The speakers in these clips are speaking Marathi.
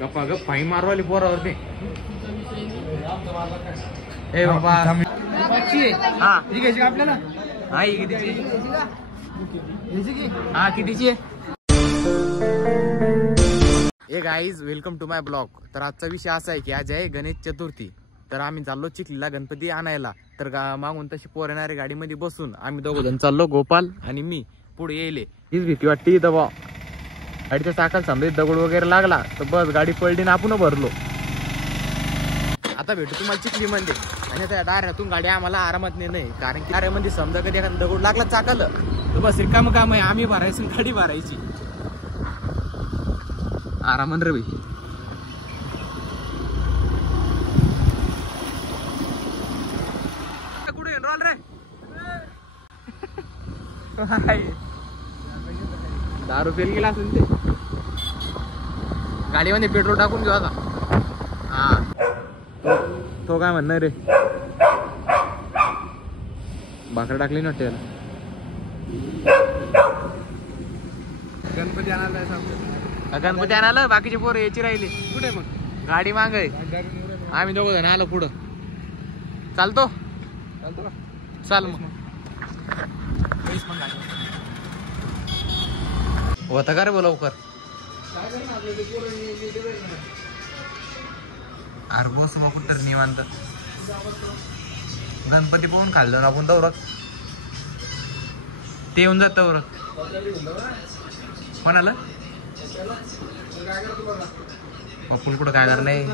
गप्पा गप फाई मारवाली पोरावरती. ए बाबा हा ही घ्यायची आपल्याला. हा ही कितीची? हा कितीची? ए guys, welcome to my blog. तर आजचा विषय असा आहे की आज आहे गणेश चतुर्थी. तर आम्ही चाललो चिखलीला गणपती आणायला. तर मागून तशी पोर येणारी गाडीमध्ये बसून आम्ही दोघं जण चाललो, गोपाल आणि मी. पुढे येईल हीच भीती वाटते इथं बा, गाडीच्या चाकाला समजा दगड वगैरे लागला तर बस गाडी पडली ना आपण भरलो. आता भेटू तुम्हाला चिखलीमध्ये. आणि त्या दाऱ्यातून गाडी आम्हाला आरामात नाही, कारण की दाऱ्यामध्ये समजा कधी एखादा दगड लागला चाकाला तर बस रिकाम काम आहे, आम्ही भरायचं गाडी भरायची. आरामान रे भाई. कुठे एनरोल रे? ₹10 गेला असेल ते. गाडीमध्ये पेट्रोल टाकून घेऊ आता. हा तो काय म्हणणार रे? भाकर टाकली ना त्याला. गणपती आणायला, गणपती आणायला बाकीचे पोर यायची राहिली. कुठे मग? गाडी माग आहे. आम्ही दोघं जण आलो पुढं. चालतो चाल मग. होता का रे बोला लवकर? अरे बस मग कुठं निवांत. गणपती पाहून खाल्लं ना आपण दौरत. ते येऊन जात दौरत. कोणाला बापून कुठं काय करणार नाही.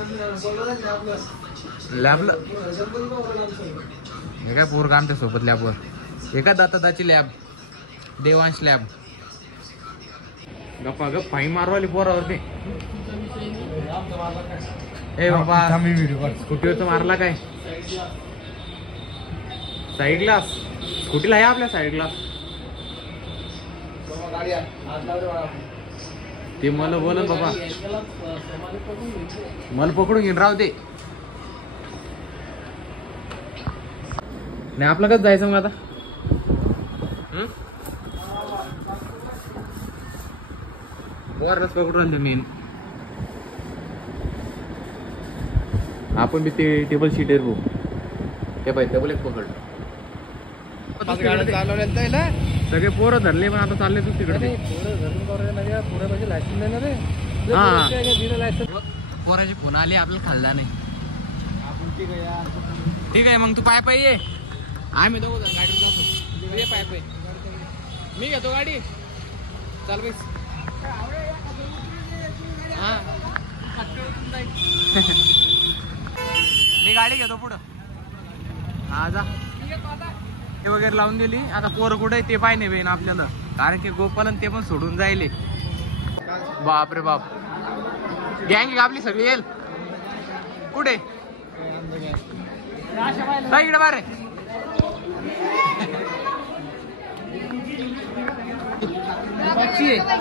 लॅबला हे काय पोर का आमच्या सोबत लॅबवर. एका दाताची लॅब, देवांश लॅब. गप्पा गप फाई मारवाली पोरावरती. ए बाबा स्कूटीवरचा मारला काय? साईड ग्लास स्कूटीला आहे आपल्या साईड ग्लास. ते मला बोलत बाबा, मला पकडून घेऊन राहू दे. नाही आपलं कसं जायचं मग आता? वरच पकडून राहिले मेन. आपण बी ते टेबल शीट आहे भाऊ. ते पाहिजे टेबल एक पकड. सगळे पोरं धरले पण आता चालले तू तिकडे. पोराचे फोन आले आपल्याला खाल्ला नाही. ठीक आहे मग तू पाय पाय ये. आम्ही दोघं गाडी जातो. तू ये पाय पाय. मी घेतो गाडी. चाल बेस. हा मी गाडी घेतो पुढं. हा जा. वगैरे लावून दिली. आता पोरं कुठे ते पाय नाही बेन आपल्याला, कारण की गोपालन ते पण सोडून जायले. बाप रे बाप. गँग आपली सगळी येईल. कुठे इकडे बारे.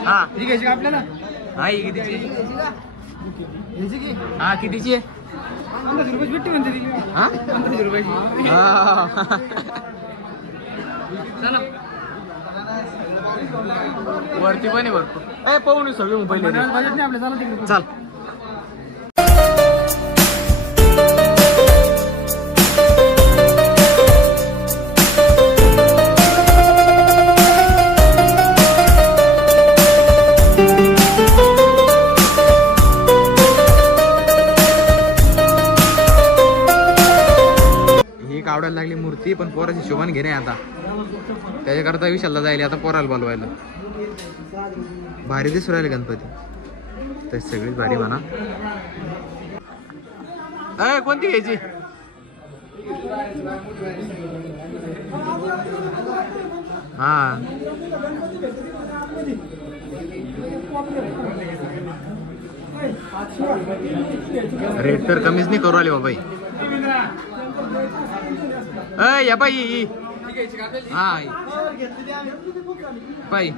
हा ही घ्यायची आपल्याला. हा ही कितीची? हा कितीची आहे? ₹15 भेटते म्हणते ती. हा ₹15. चला वरती पण आहे भरपूर. ए पाहून सगळे मोबाईल आपल्या. चाल आवडायला लागली मूर्ती. पण पोराची शोभन घेणे आता, त्याच्याकरता विशालला जायला आता पोराला बोलवायला. भारी दिसू राहिले गणपती तर सगळीच भारी म्हणा. अय कोणती घ्यायची? हा रेट तर कमीच नाही करू आले बाबाई. या बाई. हा बाई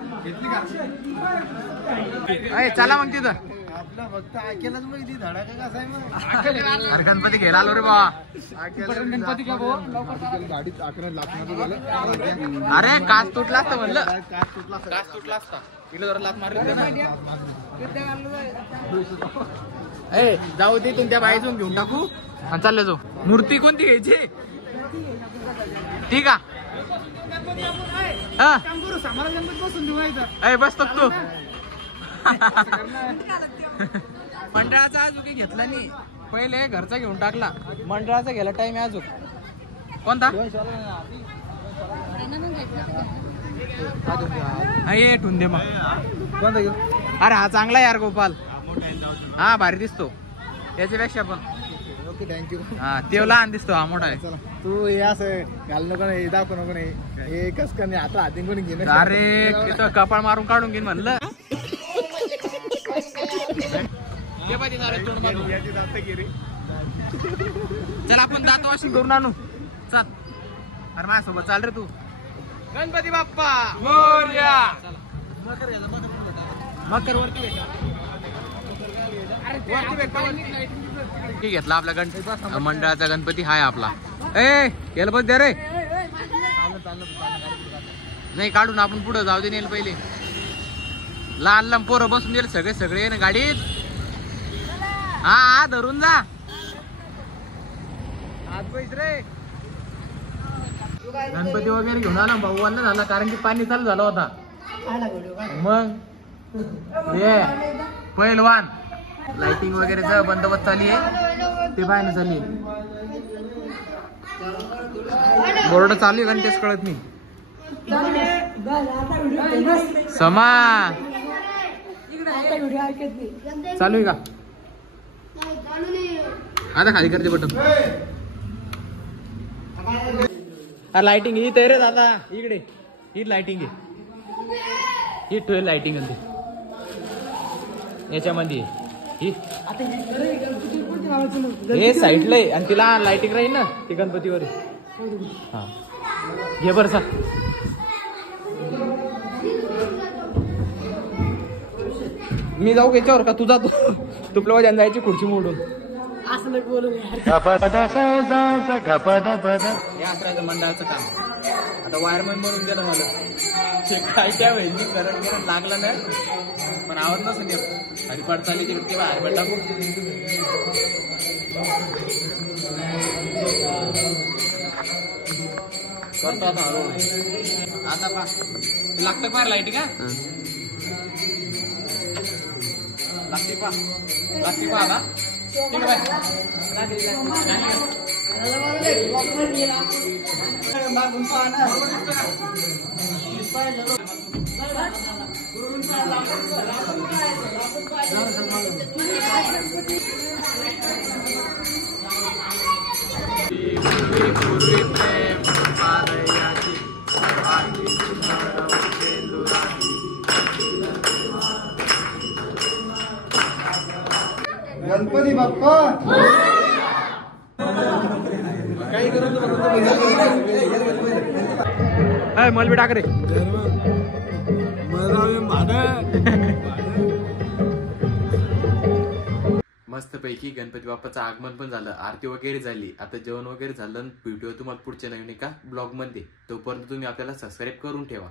चला मग तिथं. गणपती घ्यायला आलो रे बा. अरे काच तुटला असता म्हणलं. काच तुटला असता. किलो जरा लात मारली ना. ए जाऊ तिथून त्या बाईतून घेऊन टाकू आणि चालले जाऊ. मूर्ती कोणती घ्यायची? ठीक आहे बस तू. मंडळाचा अजून काही घेतला नाही. पहिले घरचा घेऊन टाकला. मंडळाचा गेला टाइम अजून. कोणता? ये ठुंदे मग. कोणता घेऊ? अरे हा चांगला यार गोपाल. हा भारी दिसतो त्याच्यापेक्षा पण. Okay thank you. हा ते लहान दिसतो, हा मोठा आहे. तू हे असं घाल नको नाही, दाखव नको नाही. हे कस का नाही आता हाती कोणी घेणं. अरे तिथं कपाळ मारून काढून घेईन म्हणलं. चल आपण दात वाशिंग करून आणू. चल अरे माझ्यासोबत चाल रे तू. गणपती बाप्पा मोरया. मकर वरती घेतला आपला गणपती. मंडळाचा गणपती हाय आपला. ए याला बस द्या रे. नाही काढून आपण पुढे जाऊ दे. नेल पहिले लहान लहान पोरं बसून गेले सगळे सगळे ना गाडीत. हा धरून जा. आज पैस रे. गणपती वगैरे घेऊन आला भाऊ अन्न झाला कारण की पाणी चालू झालं होता. मग पहिलवान लाइटिंग वगैरेचा बंदोबस्त चालू आहे. ते बाहेर चालू आहे. बोर्ड चालू आहे कारण तेच कळत नाही. समा चालू आहे का? आता खाली करते बटन. लाइटिंग ही रे दादा इकडे. ही लाइटिंग आहे. ही 12 लाइटिंग आहे याच्यामध्ये. हे साईडला आहे आणि तिला लाइटिंग राहील ना ती गणपतीवर. हा घे बरं सा. मी जाऊ याच्यावर का? तू जातो. तुपल्या वजन जायची खुर्ची मोडून. मंडळाचं काम आता वायरमॅन म्हणून गेलं मला. काय त्या वेळी करंट लागला ना पण आवाज नसेल. हरिपाठ चालली तिकडे तेव्हा हरिपाठ टाकू. करतो आता हळू. आता पा लागतं फार लाईट का? लागते पा लागते पा आता. ठीक आहे गणपती बाप्पा. काही मल बी टाक रे. मस्त पैकी गणपती बाप्पाचं आगमन पण झालं. आरती वगैरे झाली. आता जेवण वगैरे झालं. व्हिडिओ तुम्हाला पुढच्या नवीन एका ब्लॉग मध्ये. तोपर्यंत तुम्ही आपल्याला सबस्क्राईब करून ठेवा.